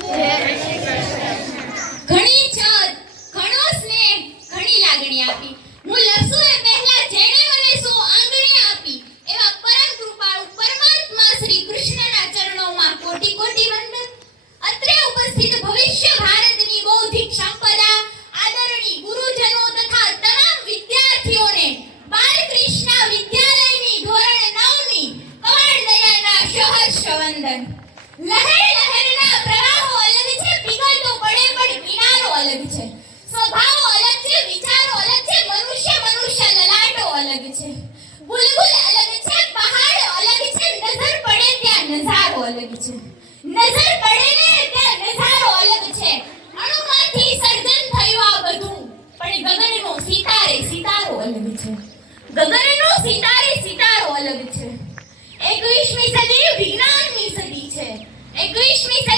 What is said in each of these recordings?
Yeah. Christmas.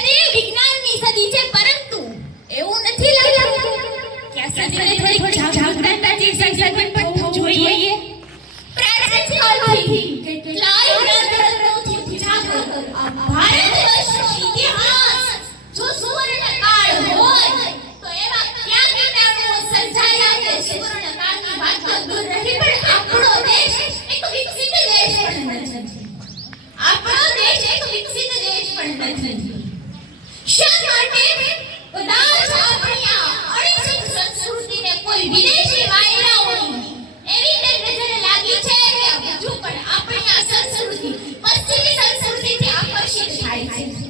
પણ સંસ્કૃતિને કોઈ વિદેશી વાયરાઓની એવી તે નજરે છે પણ આપણી આ સંસ્કૃતિ પશ્ચિમી સંસ્કૃતિથી આકર્ષિત થાય છે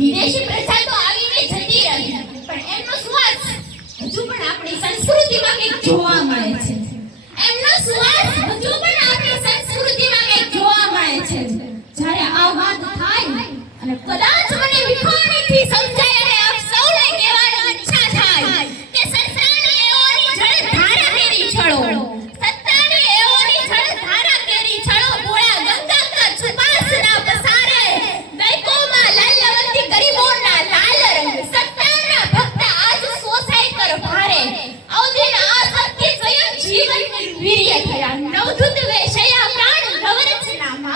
વિદેશી પ્રજા તો આવીને જતી રહી. પણ એમનો શ્વાસ હજુ પણ આપણી સંસ્કૃતિમાં કંઈક જોવા મળે છે. એમનો શ્વાસ હજુ પણ આપણી સંસ્કૃતિમાં કંઈક જોવા મળે છે. જ્યારે આ વાત થાય, અને કદાચ મને વિખાણીથી સમજાય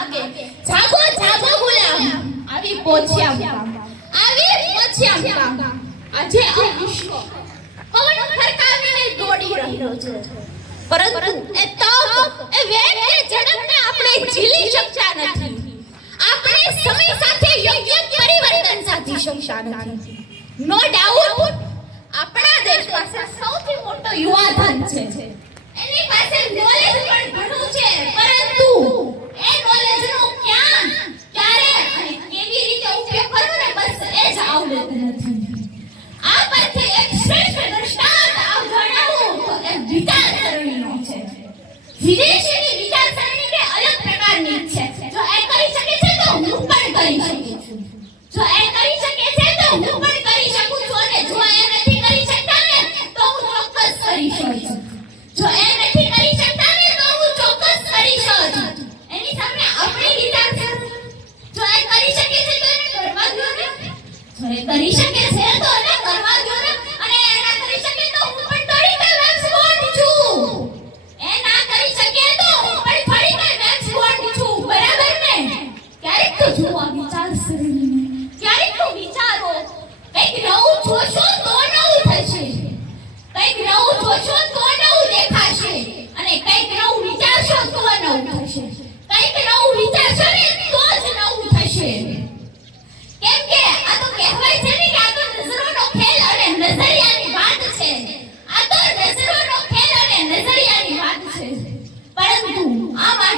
માગે જાગો જાગો, ગુલામ. આવી પોછ્યા મુકામ આવી પોછ્યા મુકામ આજે આ વિશ્વ પવન ફરકાવીને દોડી રહ્યો છે. પરંતુ એ તપ, એ વેગ, એ ઝડપને આપણે ઝીલી શકતા નથી. આપણે સમય સાથે યોગ્ય પરિવર્તન સાધી શકતા નથી. નો ડાઉટ આપણા દેશ પાસે સૌથી મોટો યુવાધન છે. એની પાસે નોલેજ પણ ઘણું છે પરંતુ એ નોલેજનો ક્યાં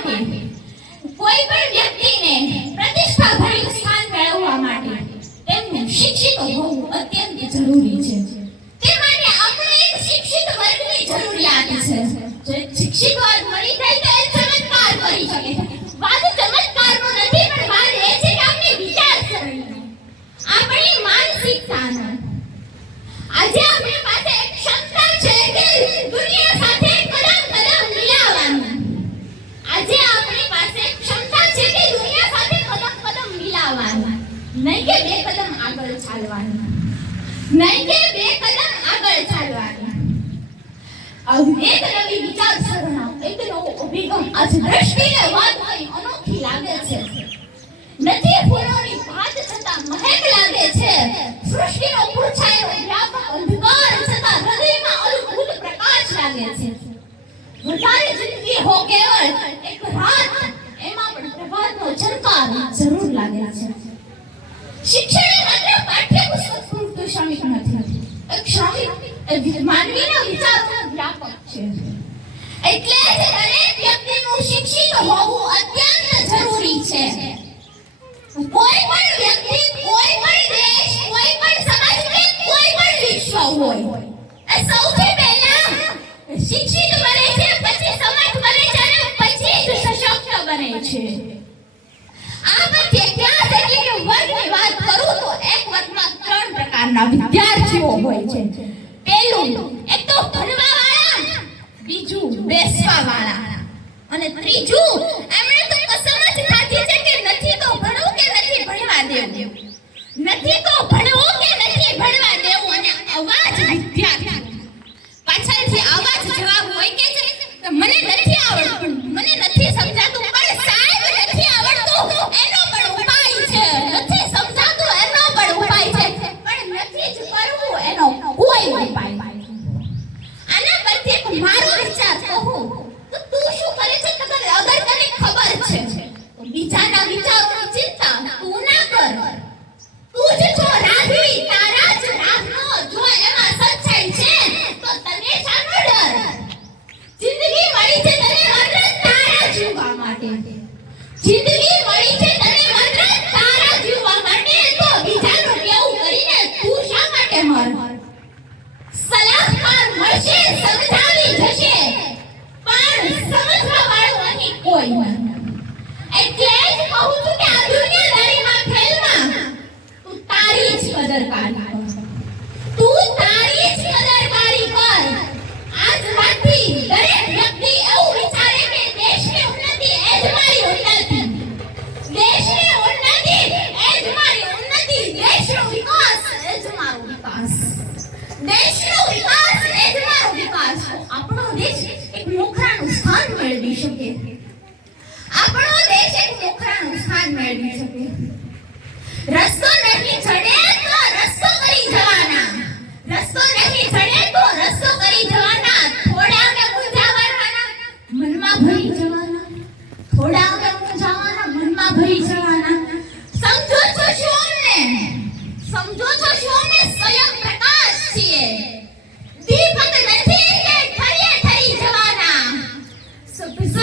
માટે કોઈ પણ વ્યક્તિને પ્રતિષ્ઠા સ્થાન મેળવવા માટે તેમને શિક્ષિત હોવું અત્યંત જરૂરી છે. તે માટે આપણે એક શિક્ષિત વર્ગની જરૂરિયાત છે. જે શિક્ષિત વર્ગ મળી જાય તો એ ચમત્કાર કરી શકે. વાત નહીં કે બે કદમ આગળ ચાલવાનું નહીં કે બે કદમ આગળ ચાલવાનું એક નવી વિચારસરણા એક નવો અભિગમ આજ દ્રષ્ટિને વાત કરી અનોખી લાગે છે નથી ફૂલોની ભાત છતાં મહેક લાગે છે સૃષ્ટિનો પૂછાયેલો વ્યાપક અંધકાર છતાં હૃદયમાં અદ્ભુત પ્રકાશ લાગે છે વધારે જિંદગી હો કેવળ એક રાત, એમાં પણ પ્રભાતનો ઝંકાર જરૂર લાગે છે. નથી વિચારનો વ્યાપક છે એટલે વ્યક્તિનું શિક્ષિત હોવું અત્યંત જરૂરી છે. કોઈ પણ વ્યક્તિ કોઈ પણ દેશ હોય શિક્ષિત પછી સમાજ સશક્ત બને છે આ પછી ક્લાસ એટલે કે વર્ગની વાત કરું તો એક વર્ગમાં પ્રકારના વિદ્યાર્થીઓ હોય છે. પહેલું એક તો ભણવા વાળા બીજું બેસવા વાળા અને ત્રીજું, એમણે તો કસમ જ ખાધી છે કે નથી તો ભણવું કે નથી ભણવા દેવું. નથી તો ભણવું કે નથી ભણવા દેવું. અને અવાજ વિદ્યાર્થી. પાછળથી અવાજ જવાબ હોય કે મને નથી આવડતું. મને નથી તો વિચારોની ચિંતા તું ના કર. તું જ છો રાધી તારા જ રાહનો જો એમાં સચ્ચાઈ છે, તો તને શાનો ડર. જિંદગી મળી છે તને માત્ર તારા જીવવા માટે. જિંદગી દેશ એક મોખરાનું સ્થાન મેળવી શકે. આપણો દેશ એક મોખરાનું સ્થાન મેળવી શકે. રસ્તો નહીં જડે તો રસ્તો કરી જવાના. રસ્તો નથી જડે તો રસ્તો કરી જવાના. So please